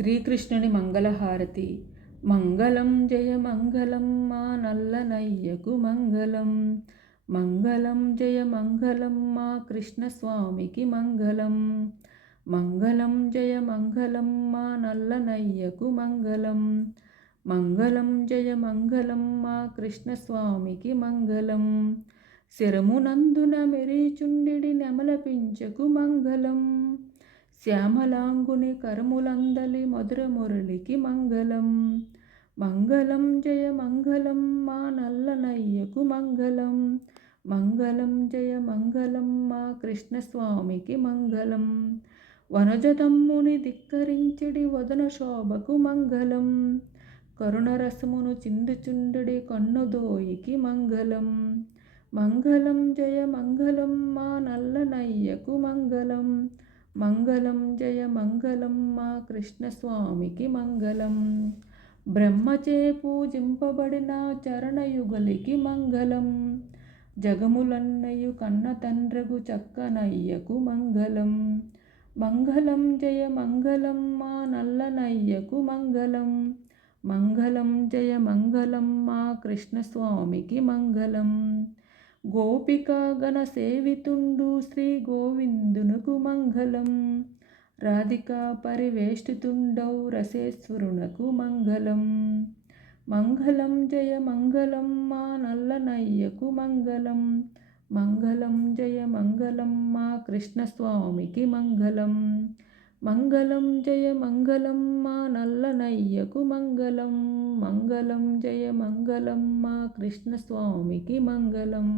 శ్రీకృష్ణుని మంగళహారతి. మంగళం జయ మంగళం మా నల్లనయ్యకు మంగళం. మంగళం జయ మంగళం మా కృష్ణస్వామికి మంగళం. మంగళం జయ మంగళం మా నల్లనయ్యకు మంగళం. మంగళం జయ మంగళం మా కృష్ణస్వామికి మంగళం. శిరమునందున మెరీచుండిడి నెమలపించకు మంగళం. శ్యామలాంగుని కరములందలి మధుర మురళికి మంగళం. మంగళం జయ మంగళం మా నల్లనయ్యకు మంగళం. మంగళం జయ మంగళం మా కృష్ణస్వామికి మంగళం. వనజతమ్ముని ధిక్కరించడి వదన శోభకు మంగళం. కరుణరసమును చిందుచుండుడి కన్నుదోయికి మంగళం. మంగళం జయ మంగళం మా నల్లనయ్యకు మంగళం. మంగళం జయ మంగళం మా కృష్ణస్వామికి మంగళం. బ్రహ్మచే పూజింపబడిన చరణయుగలికి మంగళం. జగములన్నయు కన్న తండ్రగు చక్కనయ్యకు మంగళం. మంగళం జయ మంగళం మా నల్లనయ్యకు మంగళం. మంగళం జయ మంగళం మా కృష్ణస్వామికి మంగళం. గోపికా గణ సేవితుండు శ్రీ గోవిందునకు మంగళం. రాధికా పరివేష్టితుండౌ రసేశ్వరునకు మంగళం. మంగళం జయ మంగళం మా నల్లనయ్యకు మంగళం. మంగళం జయ మంగళం మా కృష్ణస్వామికి మంగళం. మంగళం జయ మంగళం మా నల్లనయ్యకు మంగళం. మంగళం జయ మంగళం మా కృష్ణస్వామికి మంగళం.